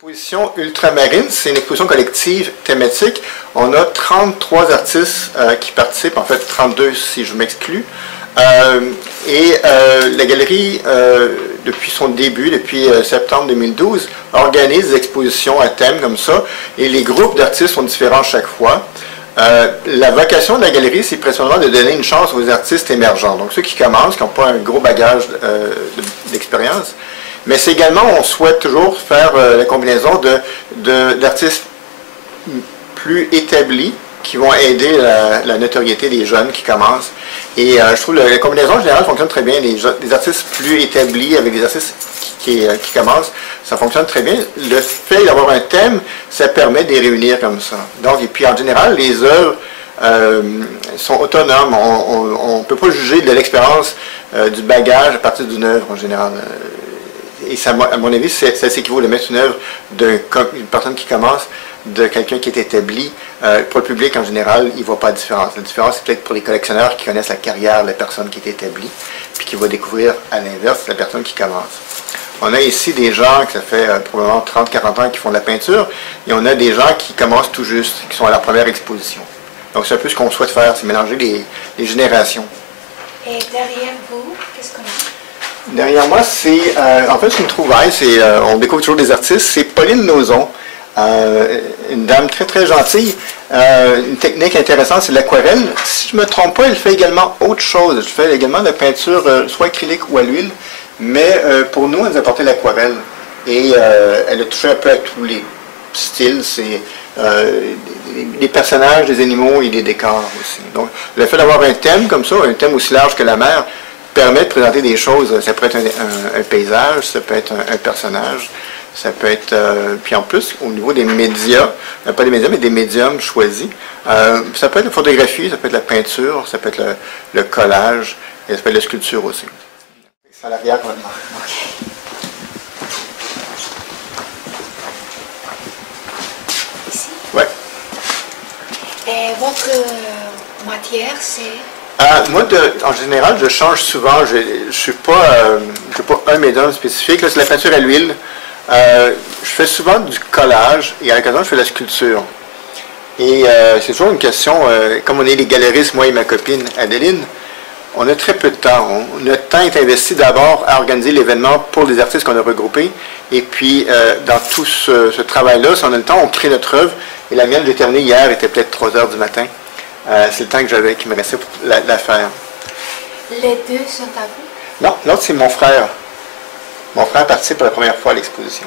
L'exposition Ultramarine, c'est une exposition collective thématique. On a 33 artistes qui participent, en fait 32 si je m'exclus. La galerie, depuis son début, depuis septembre 2012, organise des expositions à thème comme ça, et les groupes d'artistes sont différents chaque fois. La vocation de la galerie, c'est principalement de donner une chance aux artistes émergents, donc ceux qui commencent, qui n'ont pas un gros bagage d'expérience. Mais c'est également, on souhaite toujours faire la combinaison d'artistes plus établis qui vont aider la notoriété des jeunes qui commencent. Et je trouve que la combinaison en général fonctionne très bien. Des artistes plus établis avec des artistes qui commencent, ça fonctionne très bien. Le fait d'avoir un thème, ça permet de les réunir comme ça. Donc, et puis en général, les œuvres sont autonomes. On ne peut pas juger de l'expérience du bagage à partir d'une œuvre en général. Et ça, à mon avis, ça s'équivaut de mettre une œuvre d'une personne qui commence, de quelqu'un qui est établi. Pour le public, en général, il ne voit pas de différence. La différence, c'est peut-être pour les collectionneurs qui connaissent la carrière de la personne qui est établie, puis qui va découvrir, à l'inverse, la personne qui commence. On a ici des gens, que ça fait probablement 30-40 ans, qui font de la peinture, et on a des gens qui commencent tout juste, qui sont à leur première exposition. Donc c'est un peu ce qu'on souhaite faire, c'est mélanger les générations. Et derrière vous, qu'est-ce qu'on a? Derrière moi, c'est en fait une trouvaille, on découvre toujours des artistes, c'est Pauline Lauzon, une dame très très gentille, une technique intéressante, c'est l'aquarelle. Si je ne me trompe pas, elle fait également autre chose, elle fait également de la peinture soit acrylique ou à l'huile, mais pour nous, elle nous a apporté l'aquarelle, et elle a touché un peu à tous les styles, c'est des personnages, des animaux et des décors aussi. Donc le fait d'avoir un thème comme ça, un thème aussi large que la mer, permet de présenter des choses. Ça peut être un paysage, ça peut être un personnage, ça peut être... puis en plus, au niveau des médias, pas des médias, mais des médiums choisis, ça peut être la photographie, ça peut être la peinture, ça peut être le collage, et ça peut être la sculpture aussi. C'est à l'arrière complètement. Ici? Oui. Et votre matière, c'est... Moi, en général, je change souvent. Je ne suis pas un médium spécifique. C'est la peinture à l'huile. Je fais souvent du collage et à l'occasion, je fais de la sculpture. Et c'est toujours une question, comme on est les galeristes, moi et ma copine Adeline, on a très peu de temps. Notre temps est investi d'abord à organiser l'événement pour les artistes qu'on a regroupés. Et puis, dans tout ce travail-là, si on a le temps, on crée notre œuvre. Et la mienne, j'ai terminée hier, était peut-être 3 heures du matin. C'est le temps qui me restait pour la faire. Les deux sont à vous? Non, l'autre c'est mon frère. Mon frère participe pour la première fois à l'exposition.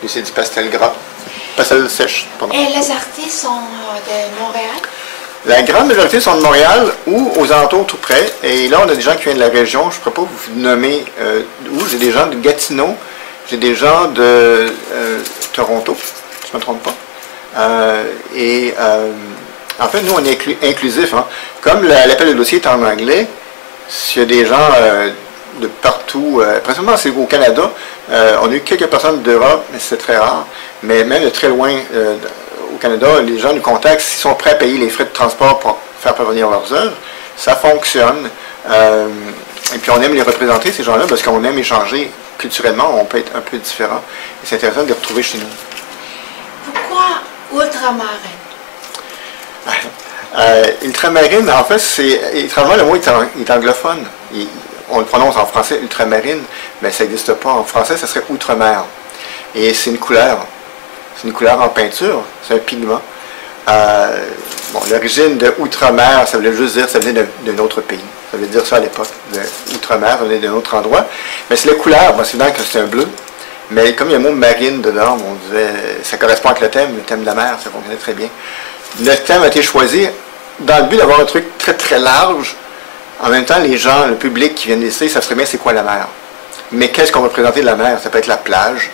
Lui, c'est du pastel gras. Pastel sèche, pardon. Et les artistes sont de Montréal? La grande majorité sont de Montréal ou aux alentours tout près. Et là, on a des gens qui viennent de la région. Je ne pourrais pas vous nommer où. J'ai des gens de Gatineau. J'ai des gens de Toronto, si je ne me trompe pas. En fait, nous, on est inclusif. Hein. Comme l'appel de dossier est en anglais, s'il y a des gens de partout, principalement c'est au Canada, on a eu quelques personnes d'Europe, mais c'est très rare. Mais même de très loin au Canada, les gens nous contactent s'ils sont prêts à payer les frais de transport pour faire parvenir leurs œuvres. Ça fonctionne. Et puis on aime les représenter, ces gens-là, parce qu'on aime échanger culturellement, on peut être un peu différent. Et c'est intéressant de les retrouver chez nous. Pourquoi ultramarine? Ultramarine, en fait, étrangement, le mot est anglophone. On le prononce en français ultramarine, mais ça n'existe pas. En français, ça serait outre-mer. Et c'est une couleur. C'est une couleur en peinture. C'est un pigment. L'origine de outre-mer, ça voulait juste dire que ça venait d'un autre pays. Ça voulait dire ça à l'époque. Outre-mer, ça venait d'un autre endroit. Mais c'est la couleur. C'est évident que c'est un bleu. Mais comme il y a le mot marine dedans, on disait, ça correspond avec le thème de la mer. Ça fonctionnait très bien. Notre thème a été choisi dans le but d'avoir un truc très très large. En même temps, les gens, le public qui viennent ici, ça serait bien c'est quoi la mer. Mais qu'est-ce qu'on va présenter de la mer? Ça peut être la plage,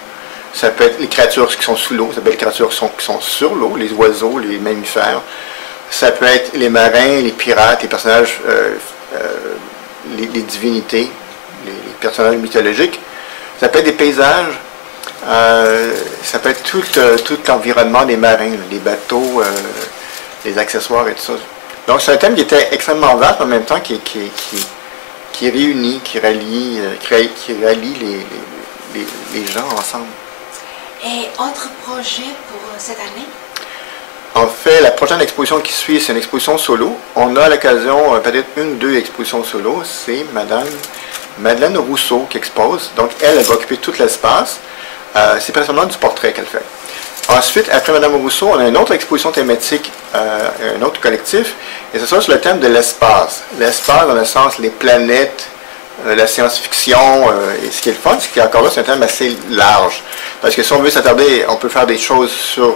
ça peut être les créatures qui sont sous l'eau, ça peut être les créatures qui sont sur l'eau, les oiseaux, les mammifères. Ça peut être les marins, les pirates, les personnages, les divinités, les personnages mythologiques. Ça peut être des paysages. Ça peut être tout l'environnement des marins, les bateaux, les accessoires et tout ça. Donc c'est un thème qui était extrêmement vaste, en même temps qui réunit, qui rallie les gens ensemble. Et autre projet pour cette année? En fait, la prochaine exposition qui suit, c'est une exposition solo. On a à l'occasion, peut-être une ou deux expositions solo. C'est Madame Madeleine Rousseau qui expose. Donc, elle va occuper tout l'espace. C'est principalement du portrait qu'elle fait. Ensuite, après Madame Rousseau, on a une autre exposition thématique, un autre collectif, et ce sera sur le thème de l'espace. L'espace, dans le sens, les planètes, la science-fiction, et ce qui est le fun, c'est qu'encore là, c'est un thème assez large. Parce que si on veut s'attarder, on peut faire des choses sur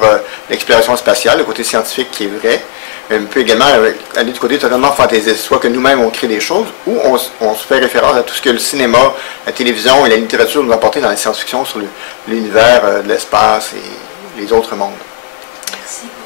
l'exploration spatiale, le côté scientifique qui est vrai. On peut également aller du côté totalement fantaisiste, soit que nous-mêmes on crée des choses, ou on se fait référence à tout ce que le cinéma, la télévision et la littérature nous ont apporté dans la science-fiction sur l'univers de l'espace et les autres mondes. Merci beaucoup.